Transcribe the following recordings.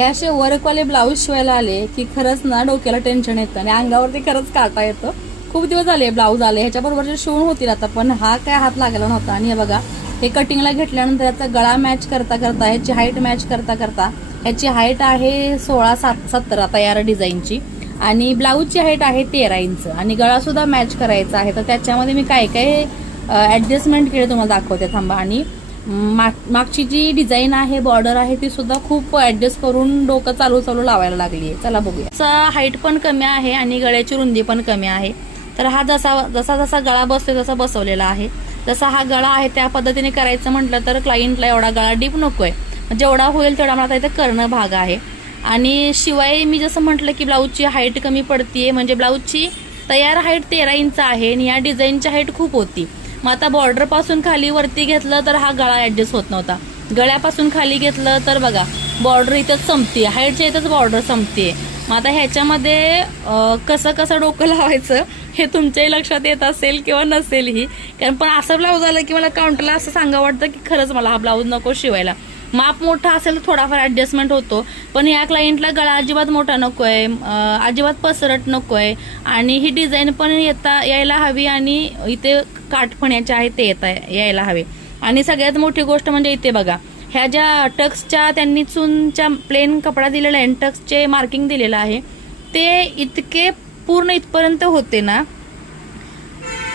हे असे वर्कवाले ब्लाऊज शिवायला आले की खरंच ना डोक्याला टेन्शन येतं आणि अंगावरती खरंच काटा येतो. खूप दिवस झाले ब्लाऊज आले, ह्याच्याबरोबर शिवून होतील आता, पण हा काय हात लागला नव्हता. आणि हे बघा, हे कटिंगला घेतल्यानंतर याचा गळा मॅच करता करता, ह्याची हाईट मॅच करता करता, ह्याची हाईट आहे 16-17 तयार डिझाईनची आणि ब्लाऊजची हाईट आहे 13 इंच आणि गळा सुद्धा मॅच करायचा आहे. तर त्याच्यामध्ये मी काय काय ऍडजस्टमेंट केले तुम्हाला दाखवते, थांबा. आणि मागची जी डिझाईन आहे, बॉर्डर आहे, ती सुद्धा खूप ऍडजस्ट करून डोकं चालू चालू लावायला लागली आहे. चला बघूया. हाईट पण कमी आहे आणि गळ्याची रुंदी पण कमी आहे. तर हा जसा जसा जसा गळा बसतो तसा बसवलेला आहे. जसा हा गळा आहे त्या पद्धतीने करायचं म्हटलं तर क्लायंटला एवढा गळा डीप नकोय, जेवढा होईल तेवढा मला इथे करणं भाग आहे. आणि शिवाय मी जसं म्हटलं की ब्लाऊजची हाईट कमी पडतीये, म्हणजे ब्लाऊजची तयार हाईट 13 इंच आहे आणि या डिझाईनची हाईट खूप होती. मग आता बॉर्डर पासून खाली वरती घेतलं तर हा गळा ऍडजस्ट होत नव्हता. गळ्यापासून खाली घेतलं तर बघा बॉर्डर इथंच संपते, हाईटच्या इथंच बॉर्डर संपते. मग आता ह्याच्यामध्ये कसं कसं डोकं लावायचं हे तुमच्याही लक्षात येत असेल किंवा नसेलही. कारण पण असं ब्लाऊज आलं की मला काउंटरला असं सांगा वाटतं की खरंच मला हा ब्लाऊज नको शिवायला. माप मोठा असेल तर थोडाफार ऍडजस्टमेंट होतो, पण या क्लायंटला गळा अजिबात मोठा नकोय, अजिबात पसरट नकोय आणि ही डिझाईन पण यायला हवी आणि इथे काठपण्याचे आहे ते यायला हवे. आणि सगळ्यात मोठी गोष्ट म्हणजे इथे बघा, ह्या ज्या टक्सच्या त्यांनी चूनच्या प्लेन कपडा दिलेला आहे, टक्सचे मार्किंग दिलेलं आहे, ते इतके पूर्ण इथपर्यंत होते ना,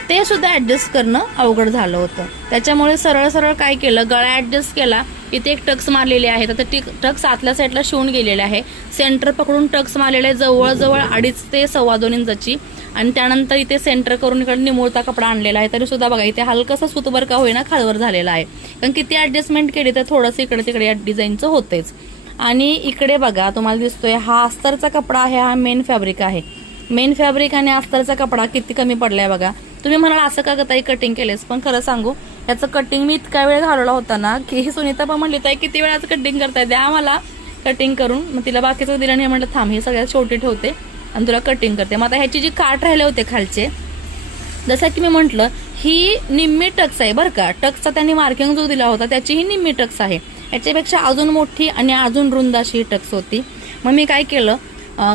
ते सुद्धा ऍडजस्ट करणं अवघड झालं होतं. त्याच्यामुळे सरळ सरळ काय केलं, गळा ऍडजस्ट केला. इथे एक टक्स मारलेले आहेत, आता टक्स आतल्या साईडला शिवून गेलेले आहे. सेंटर पकडून टक्स मारलेले आहे जवळजवळ 2.5 ते 2.25 इंचाची. आणि त्यानंतर इथे सेंटर करून इकडे निमुळता कपडा आणलेला आहे. तरी सुद्धा बघा इथे हलकसा सुतबर का होईना खालवर झालेला आहे, कारण किती ऍडजस्टमेंट केली तर थोडंसं इकडे तिकडे या डिझाईनचं होतेच. आणि इकडे बघा तुम्हाला दिसतोय हा अस्तरचा कपडा आहे, हा मेन फॅब्रिक आहे. मेन फॅब्रिक आणि अस्तरचा कपडा किती कमी पडलाय बघा. तुम्ही म्हणाल असं का ताई कटिंग केलेस, पण खरं सांगू याचं कटिंग मी इतका वेळ घालवला होता ना की सुनीता पण म्हणली ताई किती वेळाचं कटिंग करताय, द्या मला कटिंग करून. मग तिला बाकीचं दिलं नाही, म्हटलं थांब हे सगळ्यात शेवटी ठेवते आणि तुला कटिंग करते. मग आता ह्याची जी काठ राहिले होते खालचे, जसं की मी म्हटलं ही निम्मी टक्स आहे बरं का. टक्सचा त्यांनी मार्किंग जो दिला होता त्याची ही निम्मी टक्स आहे, याच्यापेक्षा अजून मोठी आणि अजून रुंद अशी टक्स होती. मग मी काय केलं,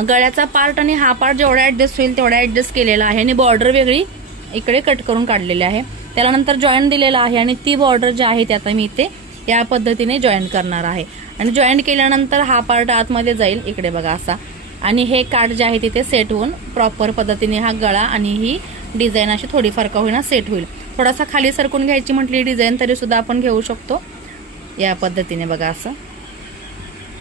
गळ्याचा पार्ट आणि हा पार्ट जेवढा ऍडजस्ट होईल तेवढा ऍडजस्ट केलेला आहे आणि बॉर्डर वेगळी इकडे कट करून काढलेली आहे. त्याला नंतर जॉईंट दिलेला आहे आणि ती बॉर्डर जी आहे ती आता मी इथे या पद्धतीने जॉईंट करणार आहे. आणि जॉईंट केल्यानंतर हा पार्ट आतमध्ये जाईल इकडे बघा असा, आणि हे काठ जे आहे तिथे सेट होऊन प्रॉपर पद्धतीने हा गळा आणि ही डिझाईन अशी थोडीफार का होईना सेट होईल. थोडासा खाली सरकून घ्यायची म्हटली डिझाईन तरी सुद्धा आपण घेऊ शकतो या पद्धतीने बघा असं.